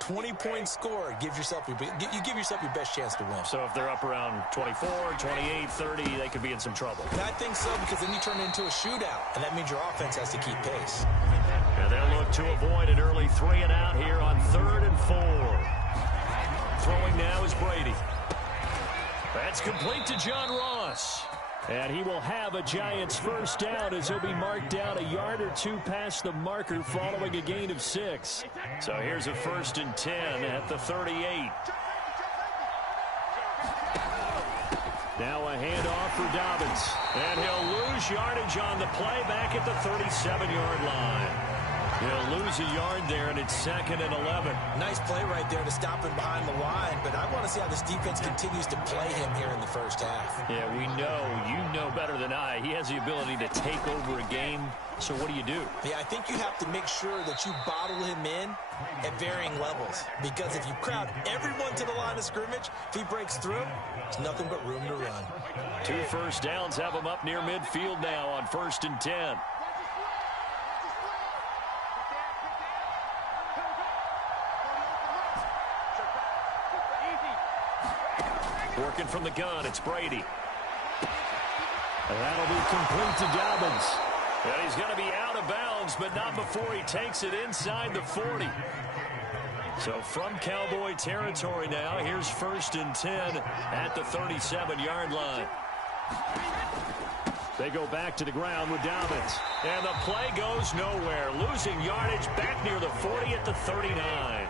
20-point score gives yourself you give yourself your best chance to win. So if they're up around 24, 28, 30, they could be in some trouble. And I think so, because then you turn it into a shootout, and that means your offense has to keep pace. And they'll look to avoid an early 3 and out here on 3rd and 4. Throwing now is Brady. That's complete to John Ross. And he will have a Giants first down as he'll be marked down a yard or 2 past the marker following a gain of 6. So here's a 1st and 10 at the 38. Now a handoff for Dobbins. And he'll lose yardage on the play back at the 37-yard line. He'll lose a yard there, and it's 2nd and 11. Nice play right there to stop him behind the line, but I want to see how this defense continues to play him here in the first half. Yeah, we know. You know better than I. He has the ability to take over a game, so what do you do? Yeah, I think you have to make sure that you bottle him in at varying levels, because if you crowd everyone to the line of scrimmage, if he breaks through, there's nothing but room to run. 2 first downs have him up near midfield now on 1st and 10. Working from the gun, it's Brady. And that'll be complete to Dobbins. And he's going to be out of bounds, but not before he takes it inside the 40. So from Cowboy territory now, here's 1st and 10 at the 37-yard line. They go back to the ground with Dobbins. And the play goes nowhere. Losing yardage back near the 40 at the 39.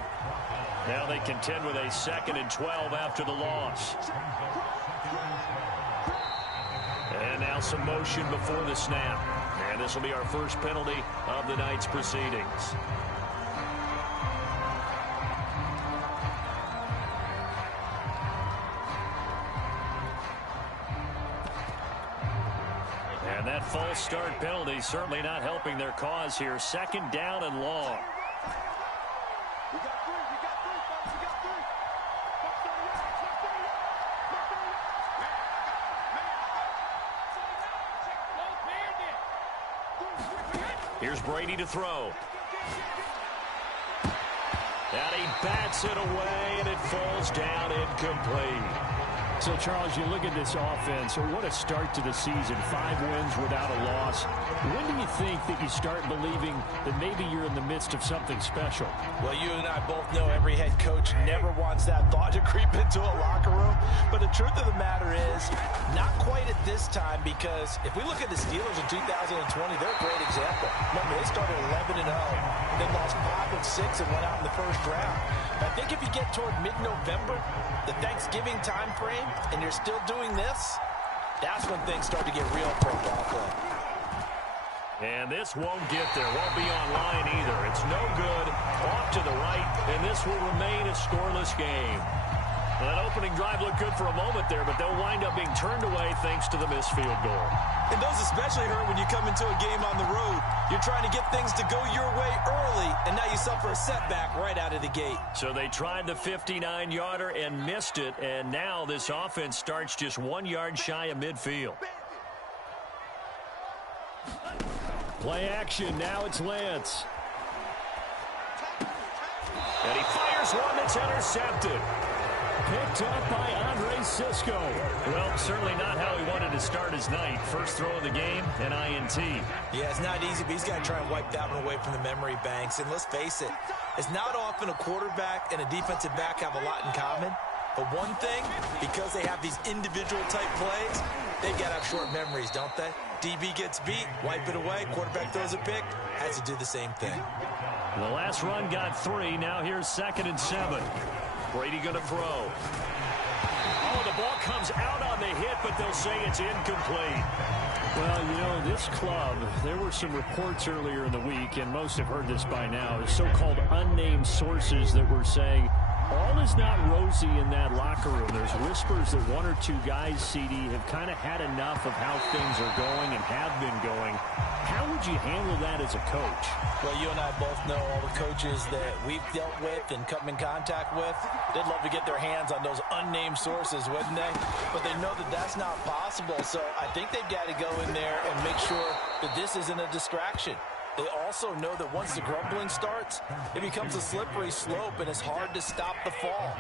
Now they contend with a 2nd and 12 after the loss. And now some motion before the snap. And this will be our first penalty of the night's proceedings. And that false start penalty certainly not helping their cause here. 2nd down and long. Here's Brady to throw. And he bats it away, and it falls down incomplete. So, Charles, you look at this offense, what a start to the season. 5 wins without a loss. When do you think that you start believing that maybe you're in the midst of something special? Well, you and I both know every head coach never wants that thought to creep into a locker room. But the truth of the matter is, not quite at this time, because if we look at the Steelers in 2020, they're a great example. Remember, they started 11-0, then lost 5 of 6 and went out in the first round. I think if you get toward mid-November, the Thanksgiving time frame, and you're still doing this, that's when things start to get real for a ball club. And this won't get there. Won't be online either. It's no good. Off to the right, and this will remain a scoreless game. Well, that opening drive looked good for a moment there, but they'll wind up being turned away thanks to the missed field goal. And those especially hurt when you come into a game on the road. You're trying to get things to go your way early, and now you suffer a setback right out of the gate. So they tried the 59-yarder and missed it, and now this offense starts just 1 yard shy of midfield. Play action. Now it's Lance. And he fires one that's intercepted. Picked up by Andre Cisco. Well, certainly not how he wanted to start his night. First throw of the game, an INT. Yeah, it's not easy, but he's got to try and wipe that one away from the memory banks. And let's face it, it's not often a quarterback and a defensive back have a lot in common. But one thing, because they have these individual type plays, they've got to have short memories, don't they? DB gets beat, wipe it away, quarterback throws a pick, has to do the same thing. The last run got 3. Now here's 2nd and 7. Brady going to throw. Oh, the ball comes out on the hit, but they'll say it's incomplete. Well, you know, this club, there were some reports earlier in the week, and most have heard this by now, so-called unnamed sources that were saying all is not rosy in that locker room. There's whispers that 1 or 2 guys, CD, have kind of had enough of how things are going and have been going. How would you handle that as a coach? Well, you and I both know all the coaches that we've dealt with and come in contact with. They'd love to get their hands on those unnamed sources, wouldn't they? But they know that that's not possible, so I think they've got to go in there and make sure that this isn't a distraction. They also know that once the grumbling starts, it becomes a slippery slope, and it's hard to stop the fall.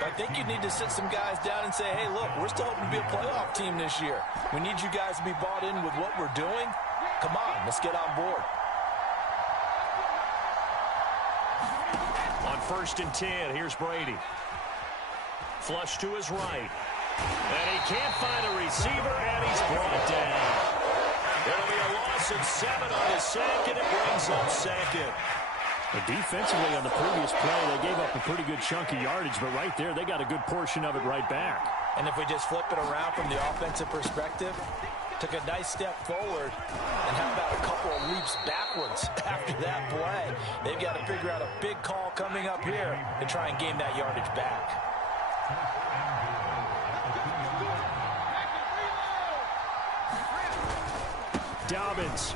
But I think you need to sit some guys down and say, hey, look, we're still hoping to be a playoff team this year. We need you guys to be bought in with what we're doing. Come on, let's get on board. On 1st and 10, here's Brady. Flush to his right. And he can't find a receiver, and he's brought down. It'll be a loss of 7 on his sack, and it brings up 2nd. Defensively on the previous play, they gave up a pretty good chunk of yardage, but right there, they got a good portion of it right back. And if we just flip it around from the offensive perspective, took a nice step forward, and how about a couple of leaps backwards after that play? They've got to figure out a big call coming up here to try and gain that yardage back. Dobbins.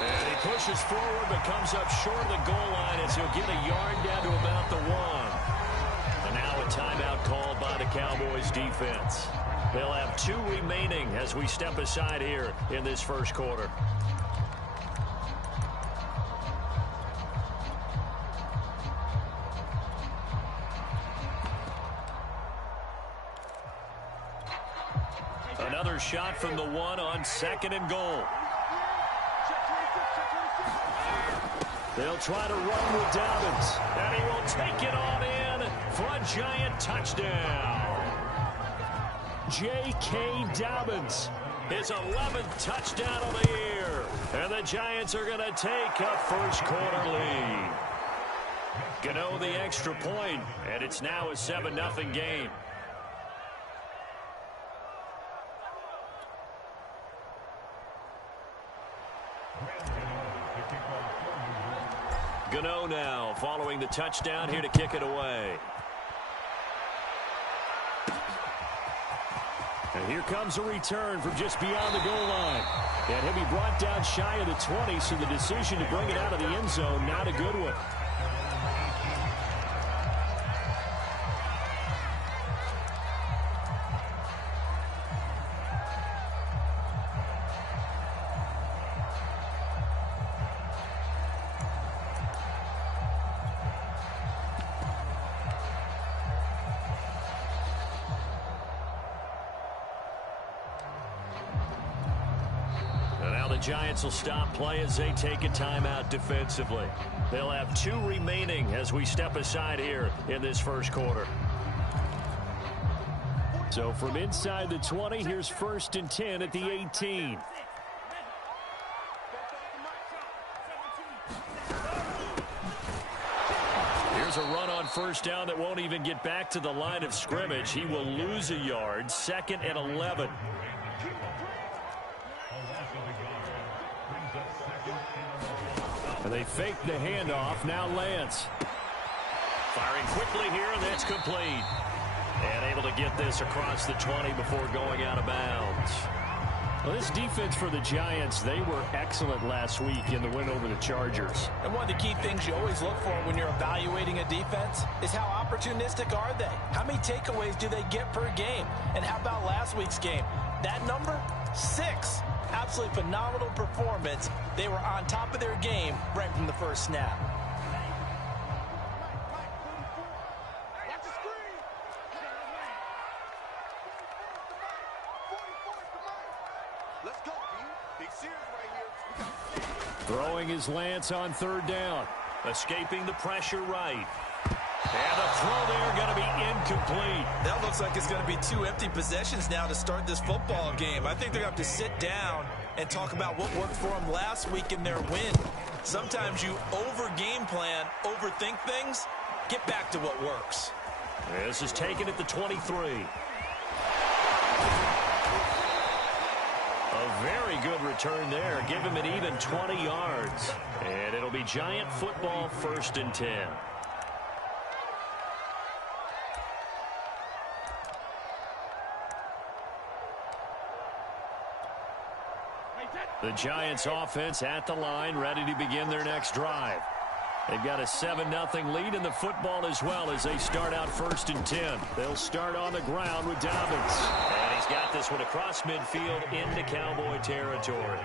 And he pushes forward but comes up short of the goal line as he'll get a yard down to about the 1. And now a timeout called by the Cowboys defense. They'll have 2 remaining as we step aside here in this first quarter. Another shot from the 1 on 2nd and goal. They'll try to run with Dobbins, and he will take it on in for a Giant touchdown. J.K. Dobbins, his 11th touchdown of the year, and the Giants are going to take a first quarter lead. Gano the extra point, and it's now a 7-0 game. Gano now following the touchdown here to kick it away. And here comes a return from just beyond the goal line. And he'll be brought down shy of the 20, so the decision to bring it out of the end zone, not a good one. The Giants will stop play as they take a timeout defensively. They'll have 2 remaining as we step aside here in this first quarter. So from inside the 20, here's 1st and 10 at the 18. Here's a run on 1st down that won't even get back to the line of scrimmage. He will lose a yard. 2nd and 11. And they fake the handoff. Now Lance. Firing quickly here, and that's complete. And able to get this across the 20 before going out of bounds. Well, this defense for the Giants, they were excellent last week in the win over the Chargers. And one of the key things you always look for when you're evaluating a defense is how opportunistic are they? How many takeaways do they get per game? And how about last week's game? That number? 6. Absolutely phenomenal performance. They were on top of their game right from the first snap. Throwing his Lance on 3rd down. Escaping the pressure right. And the throw there going to be incomplete. That looks like it's going to be 2 empty possessions now to start this football game. I think they're going to have to sit down and talk about what worked for them last week in their win. Sometimes you over-game plan, overthink things. Get back to what works. This is taken at the 23. A very good return there. Give him an even 20 yards. And it'll be Giant football 1st and 10. The Giants offense at the line, ready to begin their next drive. They've got a 7-0 lead in the football as well as they start out 1st and 10. They'll start on the ground with Dobbins. And he's got this one across midfield into Cowboy territory.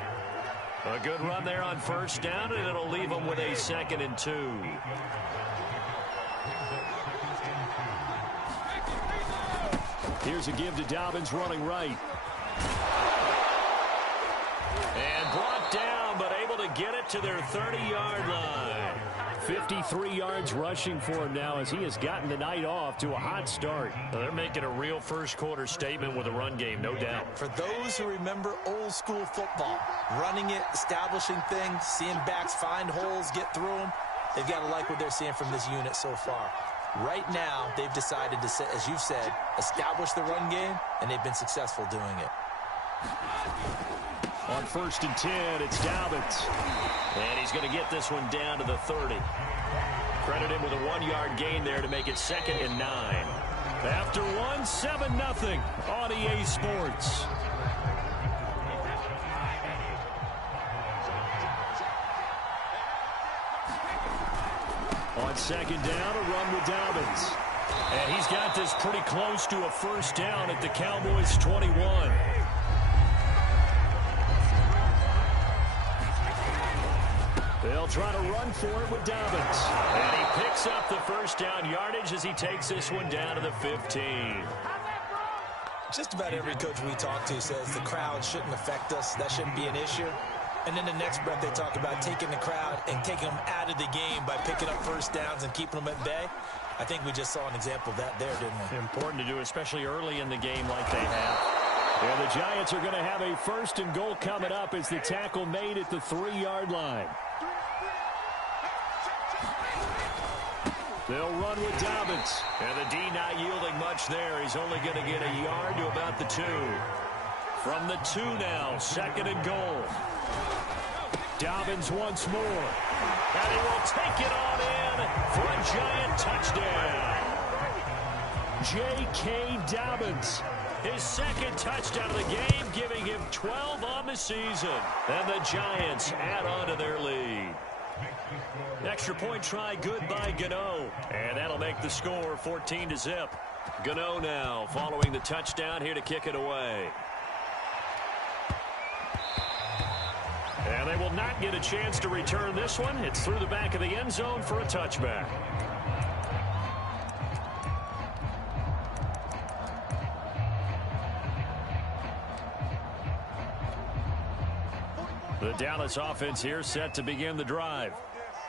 A good run there on first down, and it'll leave them with a 2nd and 2. Here's a give to Dobbins running right. And brought down, but able to get it to their 30-yard line. 53 yards rushing for him now as he has gotten the night off to a hot start. They're making a real first-quarter statement with a run game, no doubt. For those who remember old-school football, running it, establishing things, seeing backs find holes, get through them, they've got to like what they're seeing from this unit so far. Right now, they've decided to, as you've said, establish the run game, and they've been successful doing it. On 1st and 10, it's Dobbins. And he's going to get this one down to the 30. Credit him with a 1-yard gain there to make it 2nd and 9. After one, 7-0 on EA Sports. On 2nd down, a run with Dobbins. And he's got this pretty close to a first down at the Cowboys' 21. They'll try to run for it with Dobbins. And he picks up the first down yardage as he takes this one down to the 15. Just about every coach we talk to says the crowd shouldn't affect us. That shouldn't be an issue. And then the next breath they talk about taking the crowd and taking them out of the game by picking up first downs and keeping them at bay. I think we just saw an example of that there, didn't we? Important to do, especially early in the game like they have. And the Giants are going to have a 1st and goal coming up as the tackle made at the 3-yard line. They'll run with Dobbins. And the D not yielding much there. He's only going to get a yard to about the 2. From the 2 now, 2nd and goal. Dobbins once more. And he will take it on in for a Giant touchdown. J.K. Dobbins. His 2nd touchdown of the game, giving him 12 on the season. And the Giants add on to their lead. Extra point try good by Gano. And that'll make the score 14-0. Gano now following the touchdown here to kick it away. And they will not get a chance to return this one. It's through the back of the end zone for a touchback. The Dallas offense here set to begin the drive.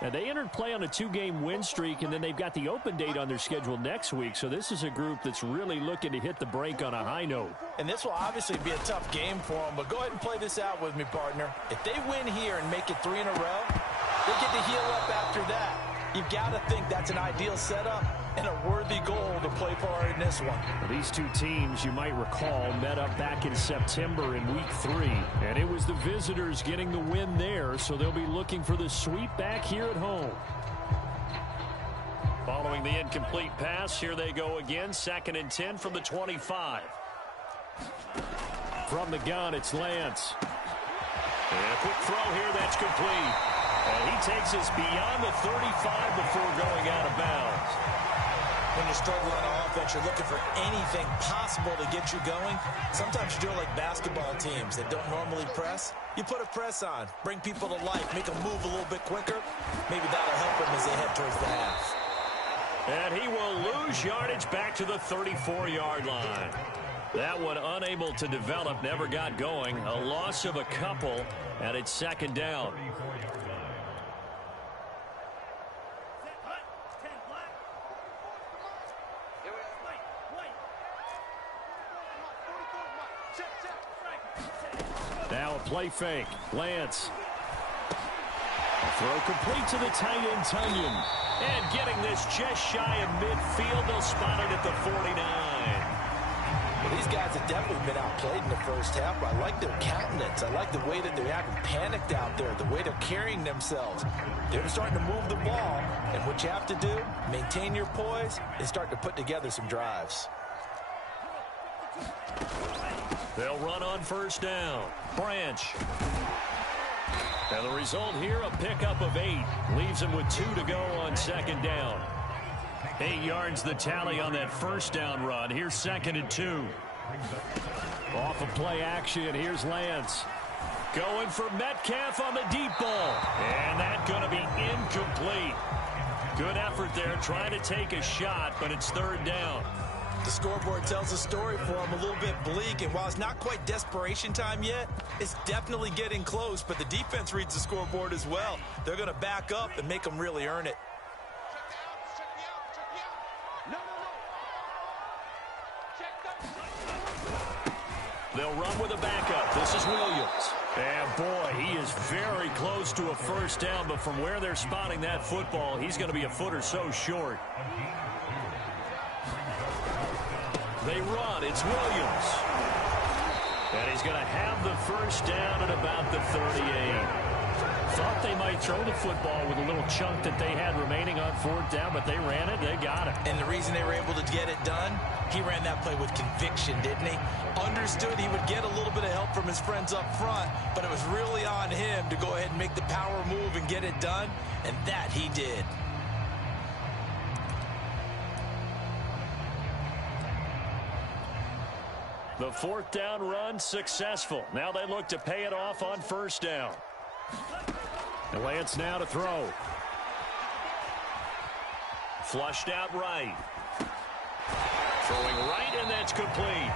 And they entered play on a 2-game win streak, and then they've got the open date on their schedule next week. So this is a group that's really looking to hit the break on a high note. And this will obviously be a tough game for them, but go ahead and play this out with me, partner. If they win here and make it 3 in a row, they get to heal up after that. You've got to think that's an ideal setup and a worthy goal to play for in this one. Well, these two teams, you might recall, met up back in September in Week 3, and it was the visitors getting the win there, so they'll be looking for the sweep back here at home. Following the incomplete pass, here they go again, 2nd and 10 from the 25. From the gun, it's Lance. And a quick throw here, that's complete. And he takes us beyond the 35 before going out of bounds. When you're struggling on offense, you're looking for anything possible to get you going. Sometimes you do it like basketball teams that don't normally press. You put a press on, bring people to life, make them move a little bit quicker. Maybe that'll help them as they head towards the half. And he will lose yardage back to the 34-yard line. That one unable to develop, never got going. A loss of a couple, and it's 2nd down. Now a play fake. Lance. Throw complete to the tight end, Tunyon. And getting this just shy of midfield. They'll spot it at the 49. Well, these guys have definitely been outplayed in the first half. I like their countenance. I like the way that they're acting panicked out there, the way they're carrying themselves. They're starting to move the ball. And what you have to do, maintain your poise and start to put together some drives. They'll run on first down. Branch. And the result here, a pickup of 8. Leaves him with 2 to go on 2nd down. 8 yards the tally on that first down run. Here's 2nd and 2. Off of play action, here's Lance. Going for Metcalf on the deep ball. And that's going to be incomplete. Good effort there, trying to take a shot, but it's third down. The scoreboard tells a story for him, a little bit bleak, and while it's not quite desperation time yet, it's definitely getting close, but the defense reads the scoreboard as well. They're going to back up and make them really earn it. They'll run with a backup. This is Williams. And boy, he is very close to a first down, but from where they're spotting that football, he's going to be a foot or so short. They run. It's Williams. And he's going to have the first down at about the 38. Thought they might throw the football with a little chunk that they had remaining on fourth down, but they ran it. They got it. And the reason they were able to get it done, he ran that play with conviction, didn't he? Understood he would get a little bit of help from his friends up front, but it was really on him to go ahead and make the power move and get it done, and that he did. The fourth down run successful. Now they look to pay it off on first down. And Lance now to throw. Flushed out right. Throwing right, and that's complete.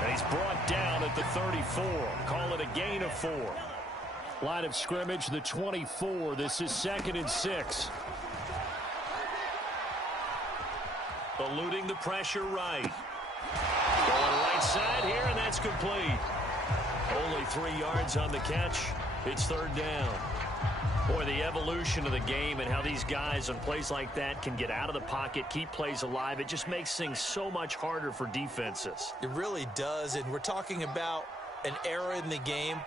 And he's brought down at the 34. Call it a gain of 4. Line of scrimmage, the 24. This is 2nd and 6. Eluding the pressure right. Going right side here, and that's complete. Only 3 yards on the catch. It's third down. Boy, the evolution of the game and how these guys on plays like that can get out of the pocket, keep plays alive, it just makes things so much harder for defenses. It really does, and we're talking about an era in the game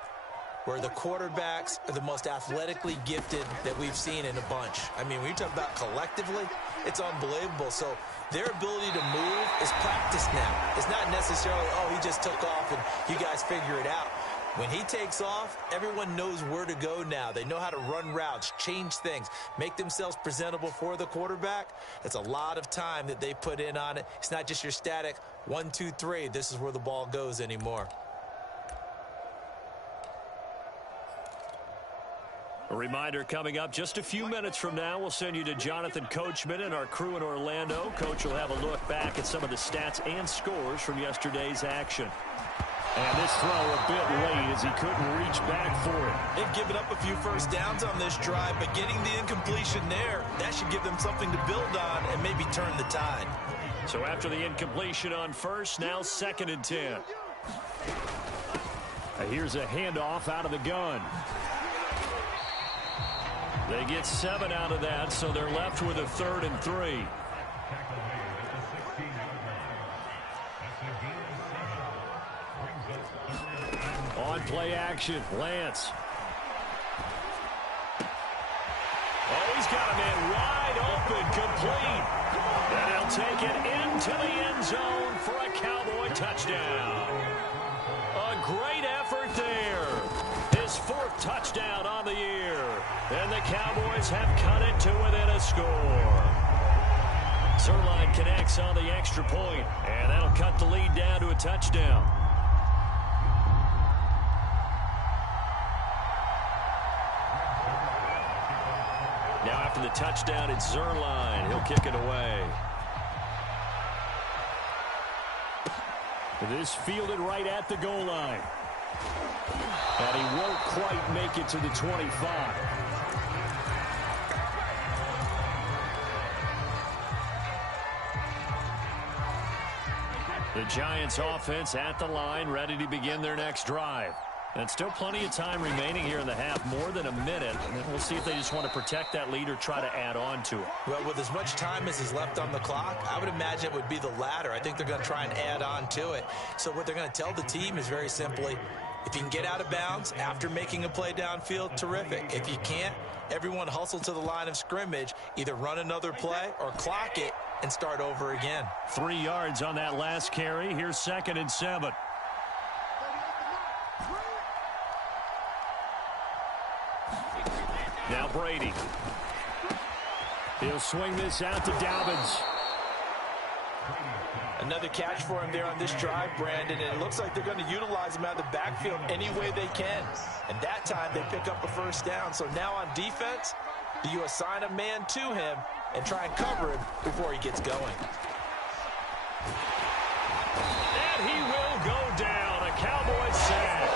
where the quarterbacks are the most athletically gifted that we've seen in a bunch. I mean, when you talk about collectively, it's unbelievable. So their ability to move is practiced now. It's not necessarily, oh, he just took off and you guys figure it out. When he takes off, everyone knows where to go now. They know how to run routes, change things, make themselves presentable for the quarterback. It's a lot of time that they put in on it. It's not just your static 1, 2, 3. This is where the ball goes anymore. A reminder coming up just a few minutes from now, we'll send you to Jonathan Coachman and our crew in Orlando. Coach will have a look back at some of the stats and scores from yesterday's action. And this throw a bit late as he couldn't reach back for it. They've given up a few first downs on this drive, but getting the incompletion there, that should give them something to build on and maybe turn the tide. So after the incompletion on first, now 2nd and 10. Here's a handoff out of the gun. They get 7 out of that, so they're left with a 3rd and 3. On play action, Lance. Oh, he's got a man wide open, complete. And he'll take it into the end zone for a Cowboy touchdown. A great effort there. His 4th touchdown on the year. And the Cowboys have cut it to within a score. Zerline connects on the extra point, and that'll cut the lead down to a touchdown. Now after the touchdown, it's Zerline. He'll kick it away. This fielded right at the goal line. And he won't quite make it to the 25. The Giants offense at the line, ready to begin their next drive. And still plenty of time remaining here in the half, more than a minute. And then we'll see if they just want to protect that lead or try to add on to it. Well, with as much time as is left on the clock, I would imagine it would be the latter. I think they're going to try and add on to it. So what they're going to tell the team is very simply, if you can get out of bounds after making a play downfield, terrific. If you can't, everyone hustle to the line of scrimmage, either run another play or clock it and start over again. 3 yards on that last carry. Here's 2nd and 7. Now Brady. He'll swing this out to Dobbins. Another catch for him there on this drive, Brandon, and it looks like they're going to utilize him out of the backfield any way they can. And that time they pick up a first down. So now on defense, do you assign a man to him and try and cover him before he gets going? And he will go down. A Cowboys sack.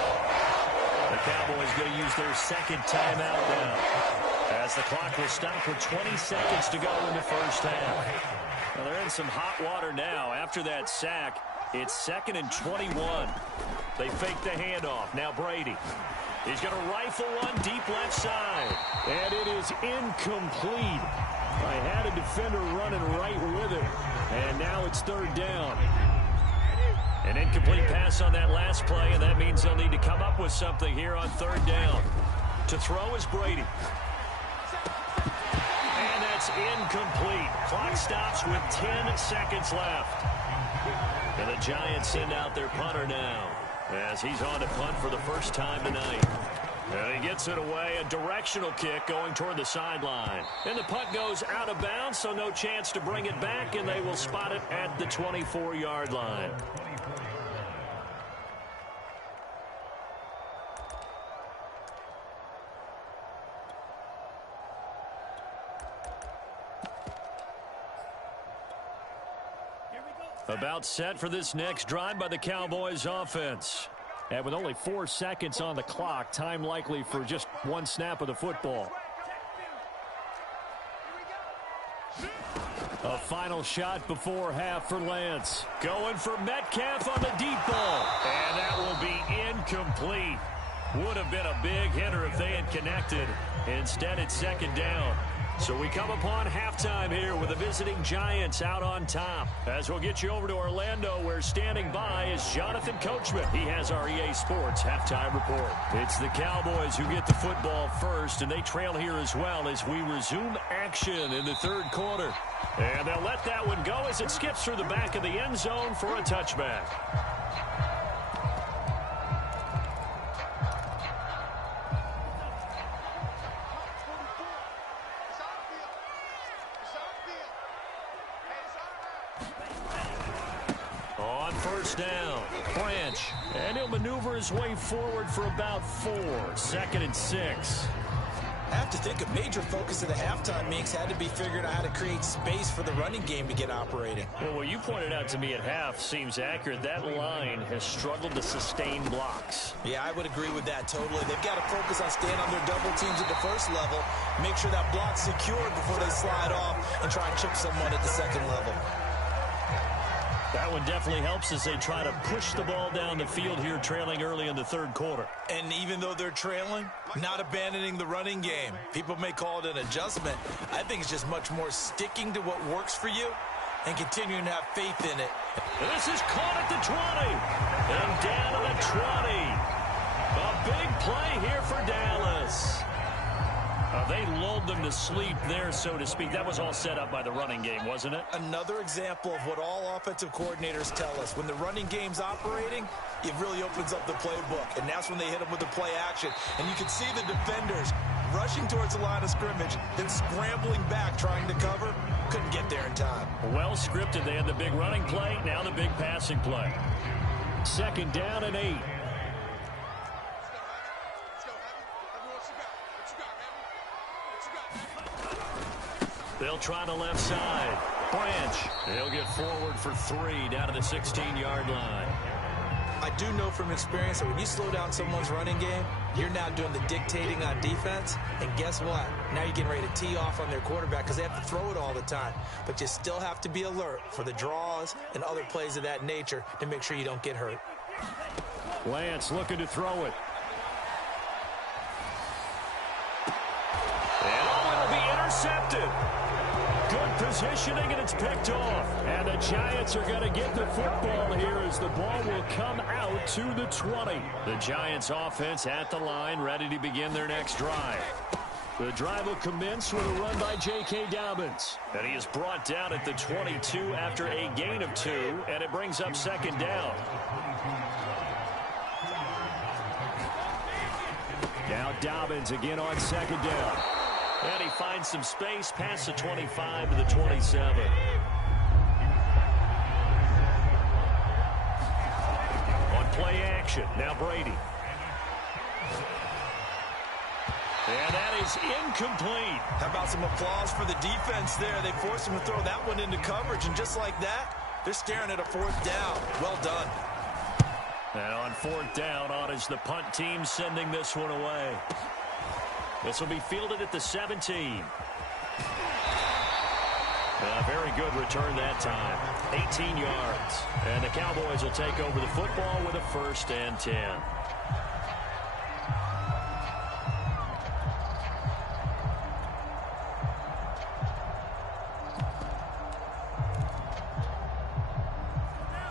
The Cowboys going to use their second timeout now, as the clock will stop with 20 seconds to go in the first half. Well, they're in some hot water now. After that sack, it's 2nd and 21. They fake the handoff. Now Brady. He's going to rifle one deep left side. And it is incomplete. I had a defender running right with it. And now it's 3rd down. An incomplete pass on that last play, and that means they'll need to come up with something here on 3rd down. To throw is Brady. And that's incomplete. Clock stops with 10 seconds left. And the Giants send out their punter now, as he's on to punt for the first time tonight. And he gets it away, a directional kick going toward the sideline. And the punt goes out of bounds, so no chance to bring it back, and they will spot it at the 24-yard line. About set for this next drive by the Cowboys offense. And with only 4 seconds on the clock, time likely for just one snap of the football. A final shot before half for Lance. Going for Metcalf on the deep ball. And that will be incomplete. Would have been a big hitter if they had connected. Instead, it's 2nd down. So we come upon halftime here with the visiting Giants out on top. As we'll get you over to Orlando, where standing by is Jonathan Coachman. He has our EA Sports halftime report. It's the Cowboys who get the football first, and they trail here as well as we resume action in the 3rd quarter. And they'll let that one go as it skips through the back of the end zone for a touchback. Down, Branch, and he'll maneuver his way forward for about 4. 2nd and 6. I have to think a major focus of the halftime meetings had to be figuring out how to create space for the running game to get operating. Well, what you pointed out to me at half seems accurate. That line has struggled to sustain blocks. Yeah, I would agree with that totally. They've got to focus on staying on their double teams at the first level, make sure that block's secured before they slide off and try and chip someone at the 2nd level. That one definitely helps as they try to push the ball down the field here, trailing early in the 3rd quarter. And even though they're trailing, not abandoning the running game. People may call it an adjustment. I think it's just much more sticking to what works for you and continuing to have faith in it. And this is caught at the 20. And down to the 20. A big play here for Dallas. They lulled them to sleep there, so to speak. That was all set up by the running game, wasn't it? Another example of what all offensive coordinators tell us. When the running game's operating, it really opens up the playbook. And that's when they hit them with the play action. And you can see the defenders rushing towards the line of scrimmage, then scrambling back, trying to cover. Couldn't get there in time. Well scripted. They had the big running play, now the big passing play. 2nd down and 8. They'll try the left side. Branch. He'll get forward for 3 down to the 16-yard line. I do know from experience that when you slow down someone's running game, you're now doing the dictating on defense. And guess what? Now you're getting ready to tee off on their quarterback because they have to throw it all the time. But you still have to be alert for the draws and other plays of that nature to make sure you don't get hurt. Lance looking to throw it. And it'll be intercepted. Good positioning, and it's picked off. And the Giants are going to get the football here as the ball will come out to the 20. The Giants offense at the line, ready to begin their next drive. The drive will commence with a run by J.K. Dobbins. And he is brought down at the 22 after a gain of 2, and it brings up 2nd down. Now Dobbins again on 2nd down. And he finds some space past the 25 to the 27. Play action. Now Brady. And that is incomplete. How about some applause for the defense there? They forced him to throw that one into coverage, and just like that, they're staring at a fourth down. Well done. And on fourth down, on is the punt team sending this one away. This will be fielded at the 17. A very good return that time. 18 yards. And the Cowboys will take over the football with a 1st and 10.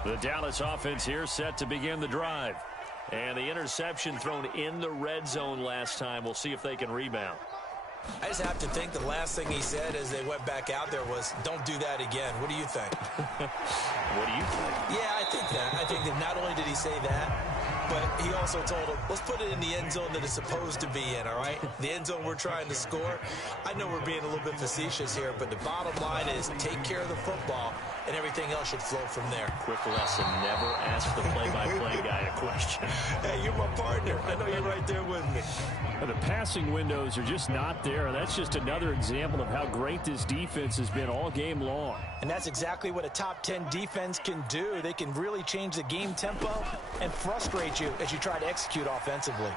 The Dallas offense here set to begin the drive. And the interception thrown in the red zone last time. We'll see if they can rebound. I just have to think the last thing he said as they went back out there was, don't do that again. What do you think? What do you think? Yeah, I think that. I think that not only did he say that, but he also told him, let's put it in the end zone that it's supposed to be in, all right? The end zone we're trying to score. I know we're being a little bit facetious here, but the bottom line is take care of the football, and everything else should flow from there. Quick lesson, never ask the play-by-play guy a question. Hey, you're my partner. I know you're right there with me. The passing windows are just not there. That's just another example of how great this defense has been all game long. And that's exactly what a top 10 defense can do. They can really change the game tempo and frustrate you as you try to execute offensively.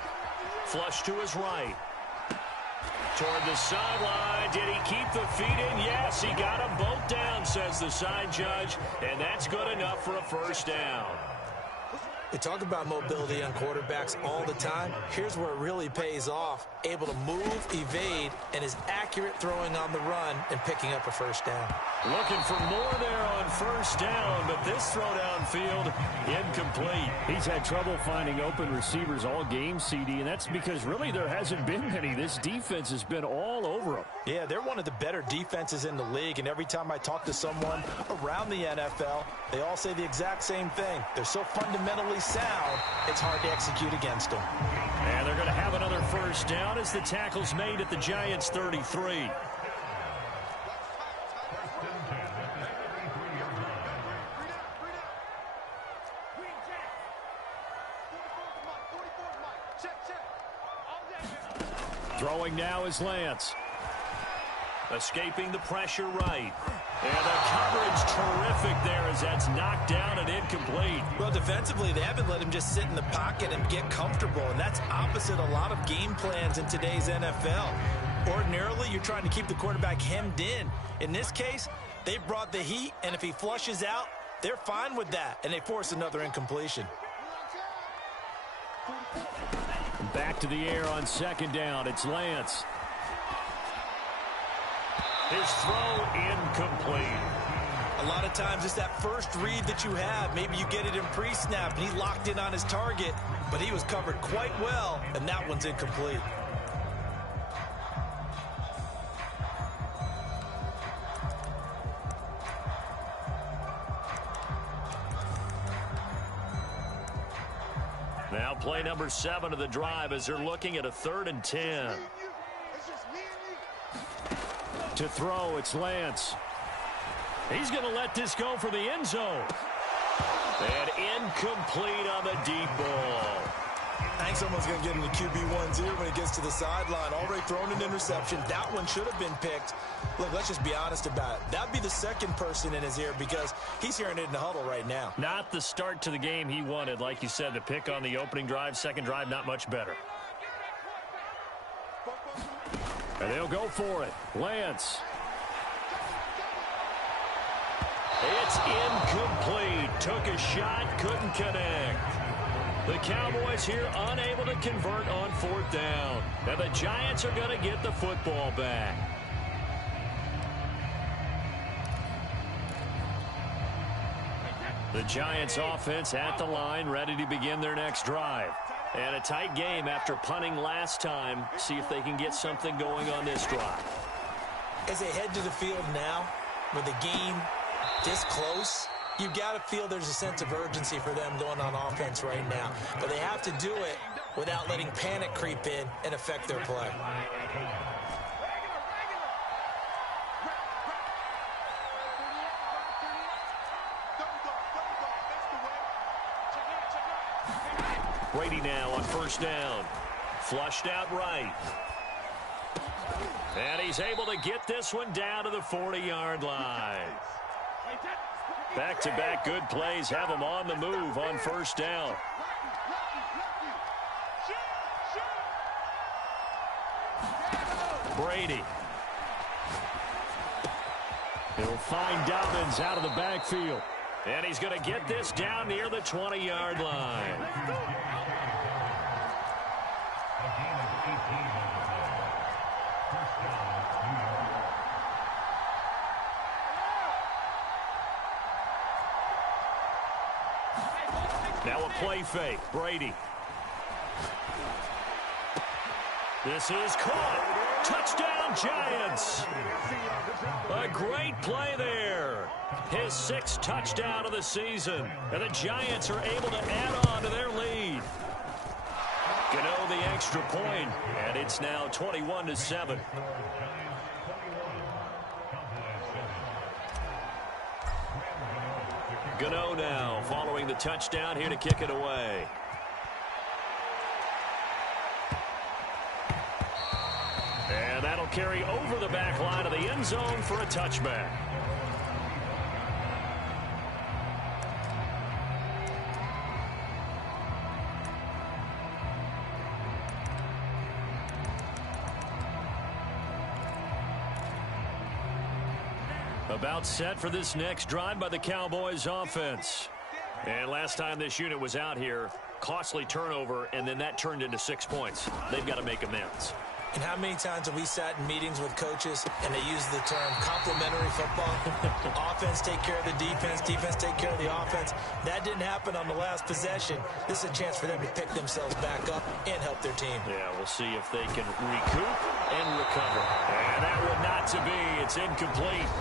Flush to his right. Toward the sideline. Did he keep the feet in? Yes, he got them both down, says the side judge. And that's good enough for a 1st down. They talk about mobility on quarterbacks all the time. Here's where it really pays off. Able to move, evade, and is accurate throwing on the run and picking up a 1st down. Looking for more there on 1st down, but this throw downfield incomplete. He's had trouble finding open receivers all game, CD, and that's because really there hasn't been many. This defense has been all over him. Yeah, they're one of the better defenses in the league, and every time I talk to someone around the NFL, they all say the exact same thing. They're so fundamentally sound, it's hard to execute against them. And they're going to have another 1st down as the tackle's made at the Giants' 33. Throwing now is Lance. Escaping the pressure right. And the coverage terrific there as that's knocked down and incomplete. Well, defensively, they haven't let him just sit in the pocket and get comfortable, and that's opposite a lot of game plans in today's NFL. Ordinarily, you're trying to keep the quarterback hemmed in. In this case, they brought the heat, and if he flushes out, they're fine with that, and they force another incompletion. Back to the air on 2nd down. It's Lance. His throw incomplete. A lot of times it's that first read that you have. Maybe you get it in pre-snap, and he locked in on his target, but he was covered quite well, and that one's incomplete. Now play number 7 of the drive as they're looking at a 3rd and 10. To throw, it's Lance. He's going to let this go for the end zone. And incomplete on the deep ball. I think someone's going to get into QB1's ear when he gets to the sideline. Already thrown an interception. That one should have been picked. Look, let's just be honest about it. That'd be the second person in his ear because he's hearing it in the huddle right now. Not the start to the game he wanted. Like you said, the pick on the opening drive, second drive, not much better. And they'll go for it. Lance. It's incomplete. Took a shot, couldn't connect. The Cowboys here unable to convert on 4th down. And the Giants are going to get the football back. The Giants offense at the line, ready to begin their next drive. And a tight game after punting last time. See if they can get something going on this drive. As they head to the field now, with the game this close, you've got to feel there's a sense of urgency for them going on offense right now. But they have to do it without letting panic creep in and affect their play. Brady now on first down. Flushed out right. And he's able to get this one down to the 40-yard line. Back-to-back good plays have him on the move on first down. Brady. He'll find Dobbins out of the backfield. And he's going to get this down near the 20-yard line. Now a play fake. Brady. This is caught. Touchdown, Giants. A great play there. His 6th touchdown of the season. And the Giants are able to add on to their lead. Gano the extra point, and it's now 21-7. Gano now following the touchdown here to kick it away. And that'll carry over the back line of the end zone for a touchback. About set for this next drive by the Cowboys offense. And last time this unit was out here, costly turnover, and then that turned into 6 points. They've got to make amends. And how many times have we sat in meetings with coaches and they use the term complementary football? Offense take care of the defense, defense take care of the offense. That didn't happen on the last possession. This is a chance for them to pick themselves back up and help their team. Yeah, we'll see if they can recoup and recover. And that one not to be. It's incomplete.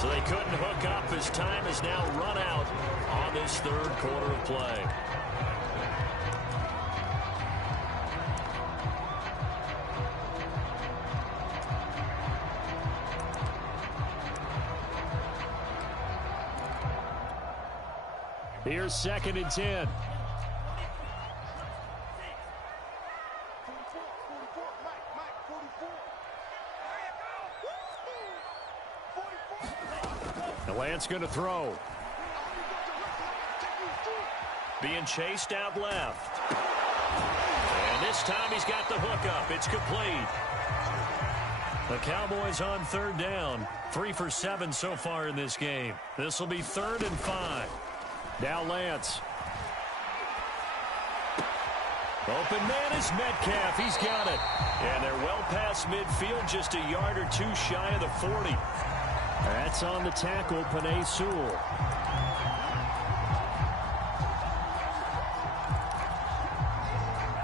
So they couldn't hook up as time has now run out on this third quarter of play. Here's 2nd and 10. Lance going to throw. Being chased out left. And this time he's got the hook up. It's complete. The Cowboys on 3rd down. 3 for 7 so far in this game. This will be 3rd and 5. Now Lance. Open man is Metcalf. He's got it. And they're well past midfield, just a yard or two shy of the 40. That's on the tackle, Penei Sewell.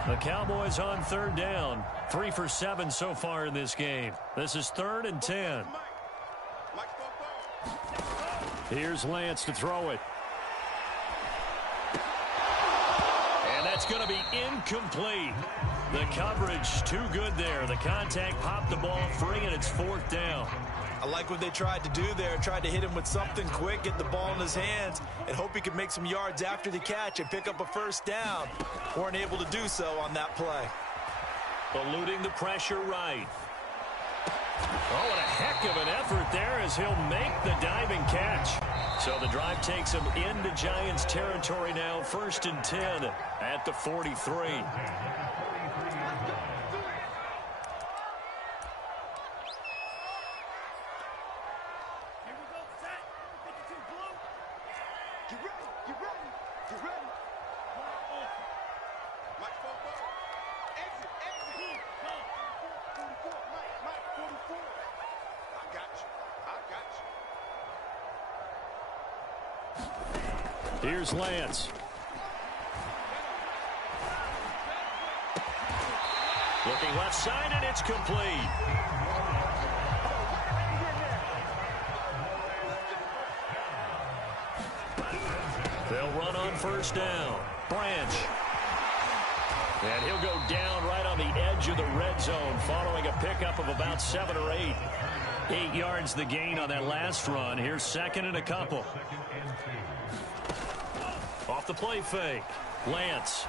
The Cowboys on 3rd down. 3 for 7 so far in this game. This is 3rd and 10. Here's Lance to throw it. And that's going to be incomplete. The coverage too good there. The contact popped the ball free, and it's 4th down. I like what they tried to do there. Tried to hit him with something quick, get the ball in his hands, and hope he could make some yards after the catch and pick up a 1st down. Weren't able to do so on that play. Eluding the pressure right. Oh, what a heck of an effort there as he'll make the diving catch. So the drive takes him into Giants territory now. 1st and 10 at the 43. Here's Lance. Looking left side, and it's complete. They'll run on 1st down. Branch. And he'll go down right on the edge of the red zone following a pickup of about 7 or 8. 8 yards the gain on that last run. Here's 2nd and a couple. Off the play fake. Lance.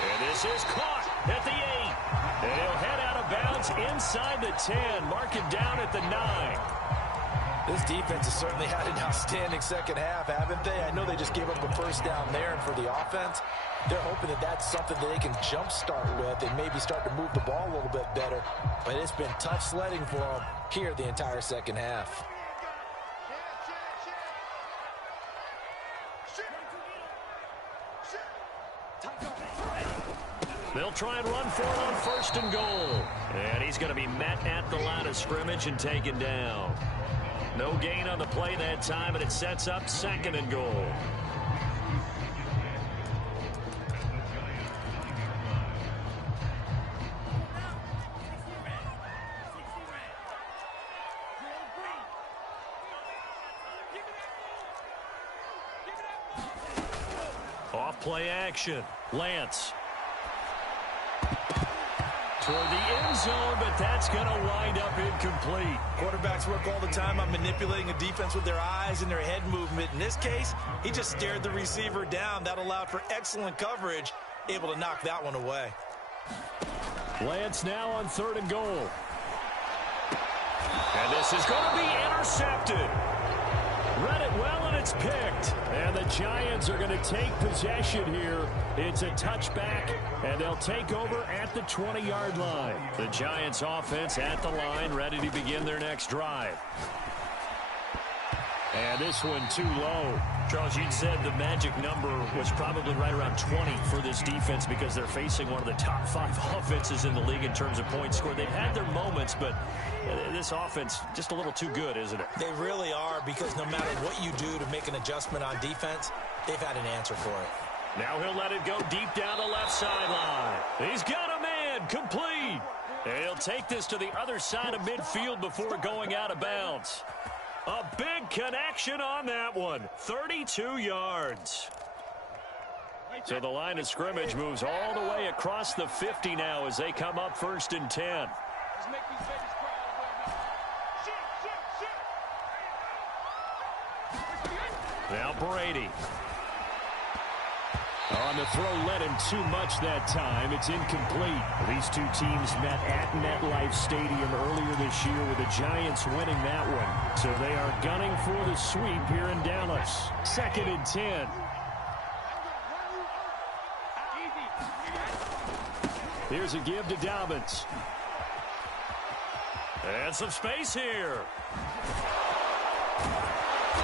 And this is caught at the 8. And he'll head out of bounds inside the 10. Mark it down at the 9. This defense has certainly had an outstanding second half, haven't they? I know they just gave up a first down there, and for the offense, they're hoping that that's something that they can jumpstart with and maybe start to move the ball a little bit better. But it's been tough sledding for them here the entire second half. They'll try and run for it on 1st and goal. And he's going to be met at the line of scrimmage and taken down. No gain on the play that time, and it sets up 2nd and goal. Off play action. Lance. Toward the end zone, but that's going to wind up incomplete. Quarterbacks work all the time on manipulating a defense with their eyes and their head movement. In this case, he just stared the receiver down. That allowed for excellent coverage, able to knock that one away. Lance now on 3rd and goal. And this is going to be intercepted. Read it well, and it's picked. And the Giants are going to take possession here. It's a touchback, and they'll take over at the 20-yard line. The Giants offense at the line, ready to begin their next drive. And this one too low. Charles, you said the magic number was probably right around 20 for this defense because they're facing one of the top 5 offenses in the league in terms of points scored. They've had their moments, but this offense just a little too good, isn't it? They really are, because no matter what you do to make an adjustment on defense, they've had an answer for it. Now he'll let it go deep down the left sideline. He's got a man, complete. And he'll take this to the other side of midfield before going out of bounds. A big connection on that one. 32 yards. So the line of scrimmage moves all the way across the 50 now as they come up 1st and 10. Now Brady. On the throw, led him too much that time. It's incomplete. These two teams met at MetLife Stadium earlier this year with the Giants winning that one. So they are gunning for the sweep here in Dallas. 2nd and 10. Here's a give to Dobbins. And some space here.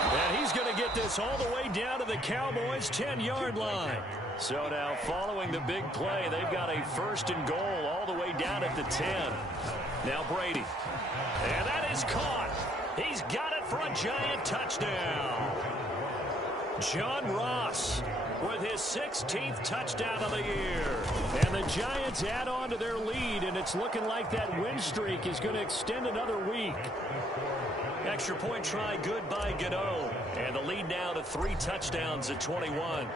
And he's going to get this all the way down to the Cowboys' 10-yard line. So now, following the big play, they've got a 1st and goal all the way down at the 10. Now Brady. And that is caught. He's got it for a Giant touchdown. John Ross with his 16th touchdown of the year. And the Giants add on to their lead, and it's looking like that win streak is going to extend another week. Extra point try good by Gano. And the lead now to 3 touchdowns at 21.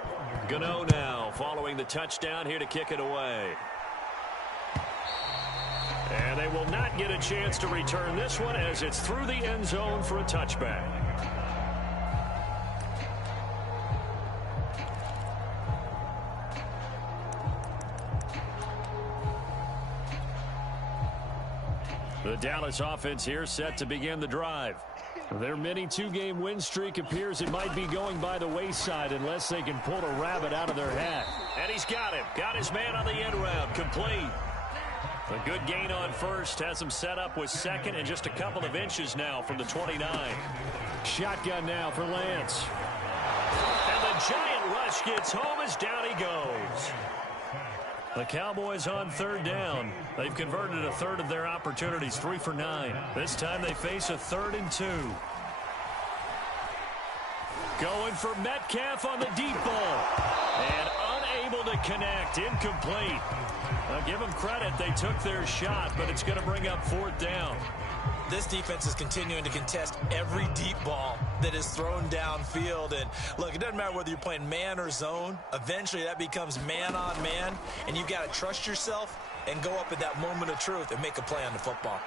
Gano now following the touchdown here to kick it away. And they will not get a chance to return this one as it's through the end zone for a touchback. The Dallas offense here set to begin the drive. Their mini 2-game win streak appears it might be going by the wayside unless they can pull a rabbit out of their hat. And he's got him. Got his man on the end round. Complete. A good gain on 1st. Has him set up with 2nd and just a couple of inches now from the 29. Shotgun now for Lance. And the Giant rush gets home as down he goes. The Cowboys on 3rd down. They've converted a third of their opportunities, 3 for 9. This time they face a 3rd and 2. Going for Metcalf on the deep ball. And unable to connect. Incomplete. I'll give them credit. They took their shot, but it's going to bring up 4th down. This defense is continuing to contest every deep ball that is thrown downfield. And look, it doesn't matter whether you're playing man or zone. Eventually that becomes man on man, and you've got to trust yourself and go up at that moment of truth and make a play on the football.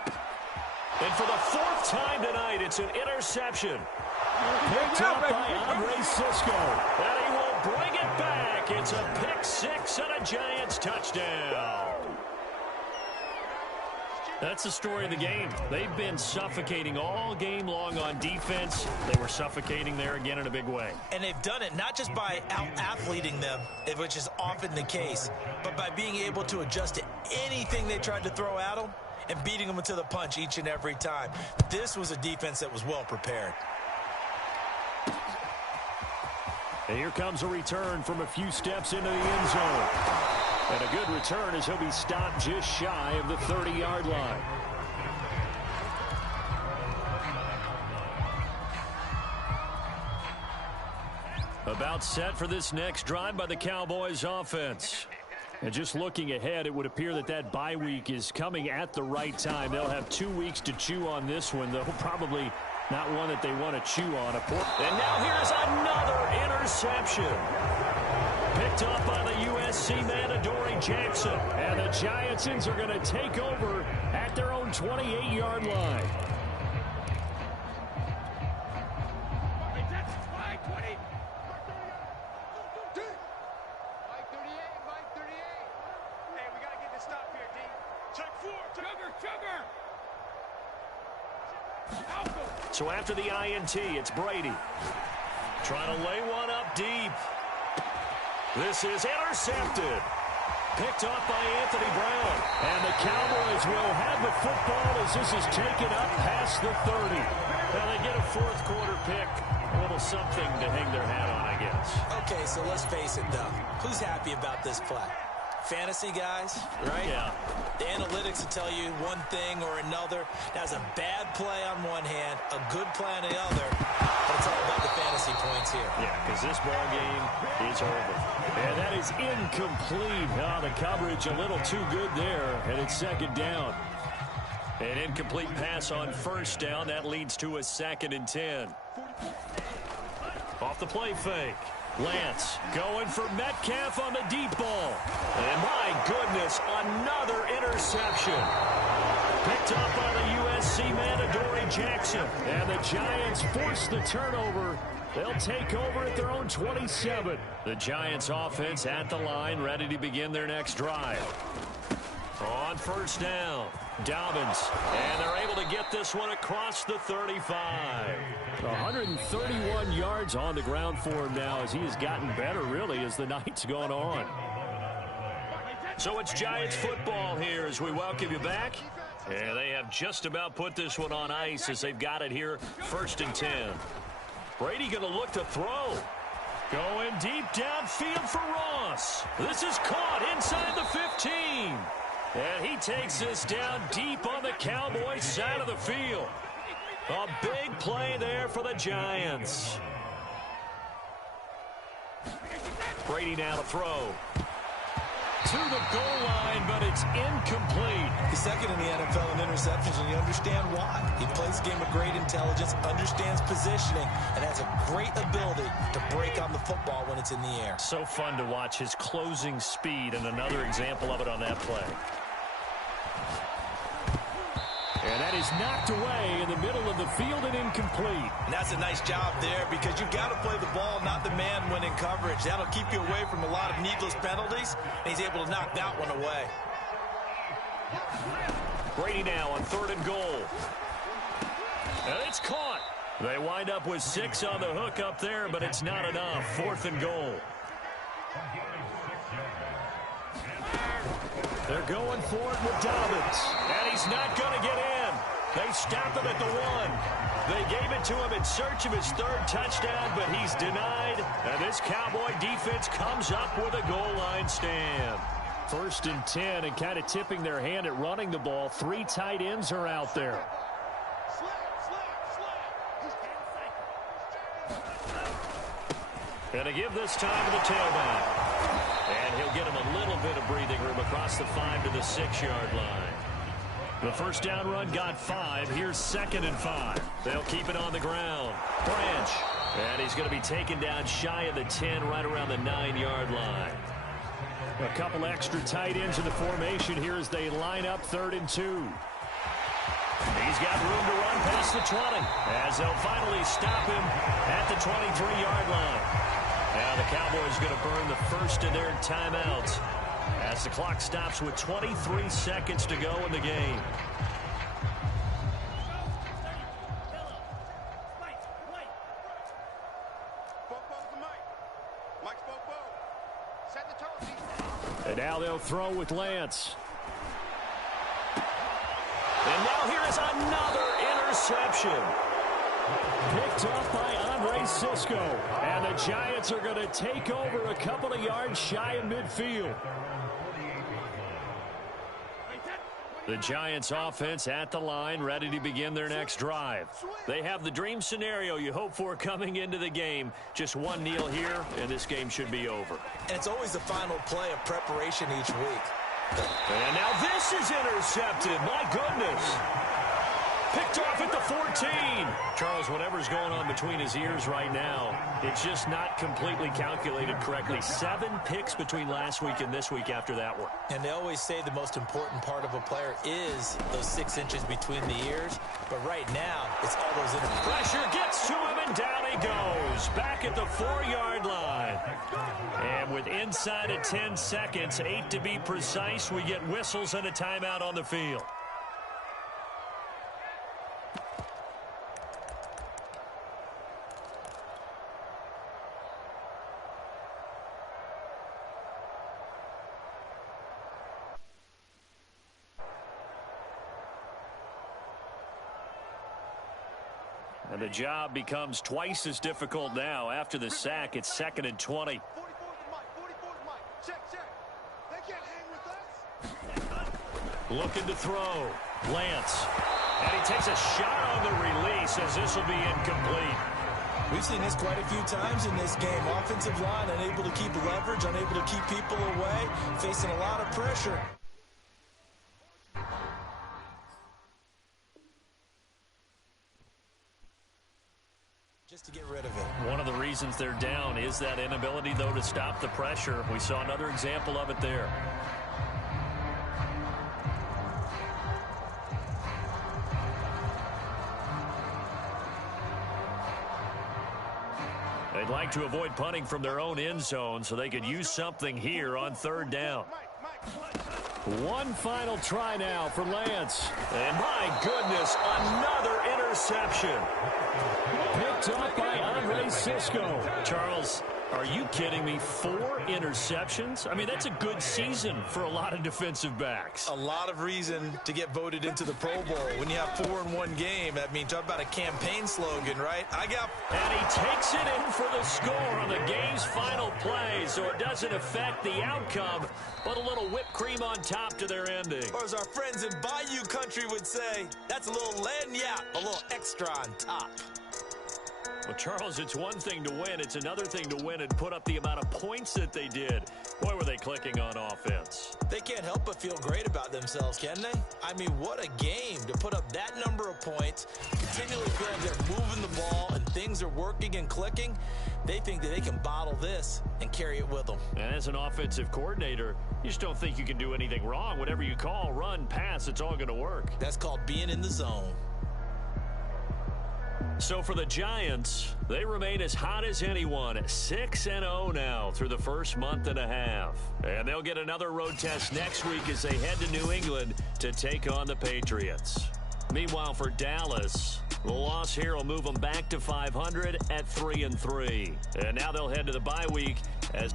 And for the 4th time tonight, it's an interception. Picked up by Andre Sisco. And he will bring it back. back. It's a pick six and a Giants touchdown. That's the story of the game. They've been suffocating all game long on defense. They were suffocating there again in a big way. And they've done it not just by out-athleting them, which is often the case, but by being able to adjust to anything they tried to throw at them and beating them into the punch each and every time. This was a defense that was well prepared. And here comes a return from a few steps into the end zone. And a good return as he'll be stopped just shy of the 30-yard line. About set for this next drive by the Cowboys offense. And just looking ahead, it would appear that that bye week is coming at the right time. They'll have 2 weeks to chew on this one, though probably not one that they want to chew on. And now here's another interception. Picked up by the USC man, Adoree Jackson. And the Giantsons are going to take over at their own 28-yard line. So after the INT, it's Brady. Trying to lay one up deep. This is intercepted. Picked off by Anthony Brown. And the Cowboys will have the football as this is taken up past the 30. Well, they get a fourth quarter pick. A little something to hang their hat on, I guess. Okay, so let's face it, though. Who's happy about this play? Fantasy guys, right? Yeah. The analytics will tell you one thing or another. That's a bad play on one hand, a good play on the other, but it's all about the fantasy points here. Yeah, because this ball game is over. And that is incomplete. Oh, the coverage a little too good there, and it's second down. An incomplete pass on first down. That leads to a 2nd and 10. Off the play fake. Lance going for Metcalf on the deep ball. And my goodness, another interception. Picked up by the USC man, Adoree Jackson. And the Giants force the turnover. They'll take over at their own 27. The Giants offense at the line, ready to begin their next drive. On first down, Dobbins. And they're able to get this one across the 35. 131 yards on the ground for him now as he has gotten better, really, as the night's gone on. So it's Giants football here as we welcome you back. And they have just about put this one on ice as they've got it here, 1st and 10. Brady going to look to throw. Going deep downfield for Ross. This is caught inside the 15. And he takes this down deep on the Cowboys side of the field. A big play there for the Giants. Brady now to throw. To the goal line, but it's incomplete. He's second in the NFL in interceptions, and you understand why. He plays a game of great intelligence, understands positioning, and has a great ability to break on the football when it's in the air. So fun to watch his closing speed, and another example of it on that play. And that is knocked away in the middle of the field and incomplete. And that's a nice job there because you've got to play the ball, not the man when in coverage. That'll keep you away from a lot of needless penalties, and he's able to knock that one away. Brady now on 3rd and goal. And it's caught. They wind up with 6 on the hook up there, but it's not enough. 4th and goal. They're going for it with Dobbins. And he's not going to get in. They stopped him at the 1. They gave it to him in search of his 3rd touchdown, but he's denied. And this Cowboy defense comes up with a goal line stand. 1st and 10, and kind of tipping their hand at running the ball. 3 tight ends are out there. And to give this time to the tailback. And he'll get him a little bit of breathing room across the 5 to the 6-yard line. The first down run got 5. Here's 2nd and 5. They'll keep it on the ground. Branch. And he's going to be taken down shy of the 10, right around the 9-yard line. A couple extra tight ends in the formation here as they line up 3rd and 2. He's got room to run past the 20 as they'll finally stop him at the 23-yard line. Now the Cowboys going to burn the first of their timeouts as the clock stops with 23 seconds to go in the game. And now they'll throw with Lance. And now here is another interception. Picked off by Andre Cisco. And the Giants are going to take over a couple of yards shy of midfield. The Giants offense at the line, ready to begin their next drive. They have the dream scenario you hope for coming into the game. Just one kneel here, and this game should be over. And it's always the final play of preparation each week. And now this is intercepted. My goodness. Picked off at the 14. Charles, whatever's going on between his ears right now, it's just not completely calculated correctly. 7 picks between last week and this week after that one. And they always say the most important part of a player is those 6 inches between the ears. But right now, it's all those interviews. Pressure gets to him, and down he goes. Back at the 4-yard line. And with inside of 10 seconds, 8 to be precise, we get whistles and a timeout on the field. And the job becomes twice as difficult now. After the sack, it's 2nd and 20. Looking to throw. Lance. And he takes a shot on the release as this will be incomplete. We've seen this quite a few times in this game. Offensive line unable to keep leverage, unable to keep people away, facing a lot of pressure. Just to get rid of it. One of the reasons they're down is that inability, though, to stop the pressure. We saw another example of it there. They'd like to avoid punting from their own end zone so they could use something here on 3rd down. One final try now for Lance. And my goodness, another interception. Picked up by Andre Cisco. Charles, are you kidding me? 4 interceptions? I mean, that's a good season for a lot of defensive backs. A lot of reason to get voted into the Pro Bowl. When you have 4 in one game, I mean, talk about a campaign slogan, right? And he takes it in for the score on the game's final play, so it doesn't affect the outcome, but a little whipped cream on top to their ending. Or as our friends in Bayou Country would say, that's a little lagniappe, a little extra on top. Well, Charles, it's one thing to win. It's another thing to win and put up the amount of points that they did. Boy, were they clicking on offense. They can't help but feel great about themselves, can they? I mean, what a game to put up that number of points, continually feel like they're moving the ball and things are working and clicking. They think that they can bottle this and carry it with them. And as an offensive coordinator, you just don't think you can do anything wrong. Whatever you call, run, pass, it's all going to work. That's called being in the zone. So for the Giants, they remain as hot as anyone, 6-0 now through the first month and a half. And they'll get another road test next week as they head to New England to take on the Patriots. Meanwhile, for Dallas, the loss here will move them back to 500 at 3-3. And now they'll head to the bye week as